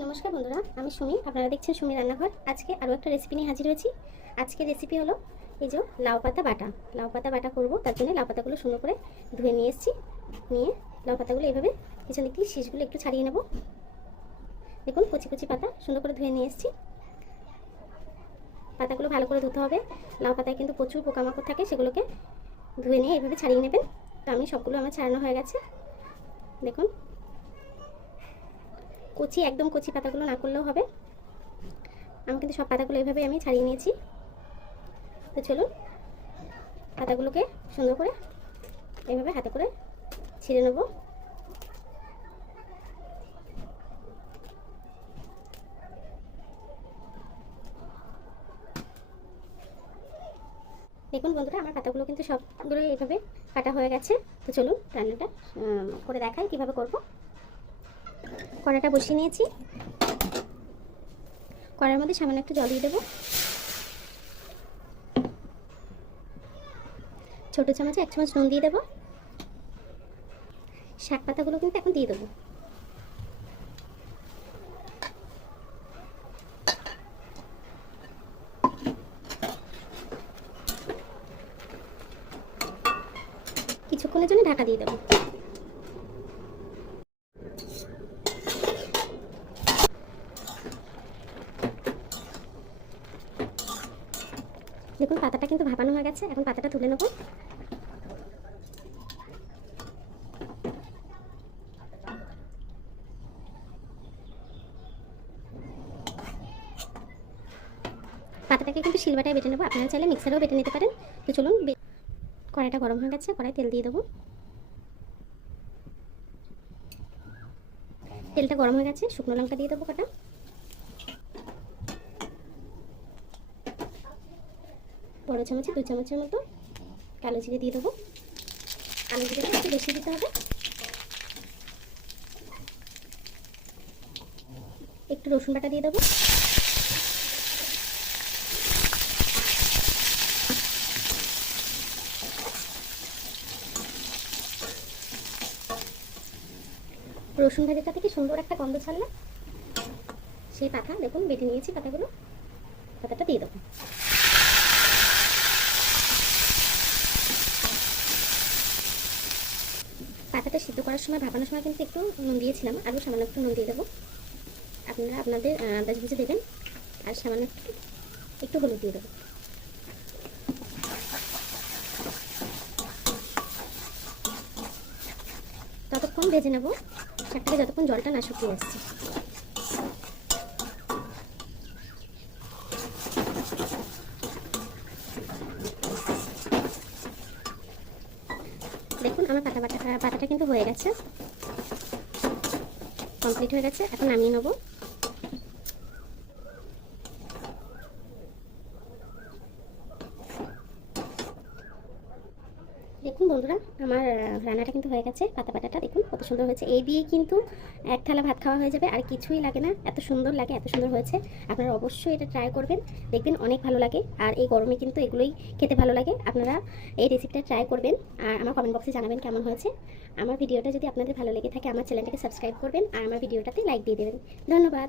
নমস্কার বন্ধুরা, আমি সুমি। আপনারা দেখছেন সুমি রান্নাঘর। আজকে আরও একটা রেসিপি নিয়ে হাজির হয়েছি। আজকের রেসিপি হলো এই যে লাউ পাতা বাটা। লাউ পাতা বাটা করবো, তার জন্য লাউ পাতাগুলো সুন্দর করে ধুয়ে নিয়ে এসেছি। নিয়ে লাউ পাতাগুলো এইভাবে পিছন দিক থেকে শীষগুলো একটু ছাড়িয়ে নেব। দেখুন, কচি কচি পাতা সুন্দর করে ধুয়ে নিয়ে এসেছি। পাতাগুলো ভালো করে ধুতে হবে। লাউ পাতায় কিন্তু প্রচুর পোকামাকড় থাকে, সেগুলোকে ধুয়ে নিয়ে এইভাবে ছাড়িয়ে নেবেন। তো আমি সবগুলো আমার ছাড়ানো হয়ে গেছে। দেখুন, কচি একদম কচি পাতাগুলো না করলেও হবে। আমি কিন্তু সব পাতাগুলো এইভাবে আমি ছাড়িয়ে নিয়েছি। তো চলুন পাতাগুলোকে সুন্দর করে এইভাবে হাতে করে ছিঁড়ে নেব। দেখুন বন্ধুরা, আমার পাতাগুলো কিন্তু সবগুলো এইভাবে কাটা হয়ে গেছে। তো চলুন রান্নাটা করে দেখাই কিভাবে করব। কড়াটা বসিয়ে নিয়েছি। কড়ার মধ্যে সামান্য একটু জল দিয়ে দেবো। ছোটো চামচে 1 চামচ নুন দিয়ে দেবো। শাক পাতাগুলো কিন্তু এখন দিয়ে দেবো। কিছুক্ষণের জন্য ঢাকা দিয়ে দেবো। দেখুন, পাতাটা কিন্তু ভাপানো হয়ে গেছে। এখন পাতাটা তুলে নেব। পাতাটাকে কিন্তু শিলবাটায় বেটে নেবো। আপনারা চাইলে মিক্সারেও বেটে নিতে পারেন। তো চলুন, কড়াইটা গরম হয়ে গেছে। কড়াই তেল দিয়ে দেবো। তেলটা গরম হয়ে গেছে। শুকনো লঙ্কা দিয়ে দেবো কটা। বড় চামচে 2 চামচের মতো কালো জিরে দিয়ে দেবো। কালো জিরেটা একটু বেশি দিতে হবে। একটু রসুন বাটা দিয়ে দেবো। রসুন ভাজাটা থেকে সুন্দর একটা গন্ধ ছাড়লে সেই পাতা, দেখুন বেটে নিয়েছি পাতাগুলো, পাতাটা দিয়ে দেবো। পাতাটা সিদ্ধ করার সময়, ভাপানোর সময় কিন্তু একটু নুন দিয়েছিলাম। আরও সামান্য একটু নুন দিয়ে দেবো। আপনারা আপনাদের আন্দাজ বুঝে দেবেন। আর সামান্য একটু হলুদ দিয়ে দেবো। ততক্ষণ ভেজে নেব শাকটাকে, যতক্ষণ জলটা না শুকিয়ে আসছে। দেখুন, আমার পাতাটা কিন্তু হয়ে গেছে, কমপ্লিট হয়ে গেছে। এখন নামিয়ে নেবো। দেখুন বন্ধুরা, আমার রান্নাটা কিন্তু হয়ে গেছে। পাতা বাটাটা দেখুন কত সুন্দর হয়েছে। এই দিয়ে কিন্তু 1 থালা ভাত খাওয়া হয়ে যাবে, আর কিছুই লাগে না। এত সুন্দর লাগে, এত সুন্দর হয়েছে। আপনারা অবশ্যই এটা ট্রাই করবেন, দেখবেন অনেক ভালো লাগে। আর এই গরমে কিন্তু এগুলোই খেতে ভালো লাগে। আপনারা এই রেসিপিটা ট্রাই করবেন আর আমার কমেন্ট বক্সে জানাবেন কেমন হয়েছে। আমার ভিডিওটা যদি আপনাদের ভালো লেগে থাকে, আমার চ্যানেলটাকে সাবস্ক্রাইব করবেন আর আমার ভিডিওটাতে লাইক দিয়ে দেবেন। ধন্যবাদ।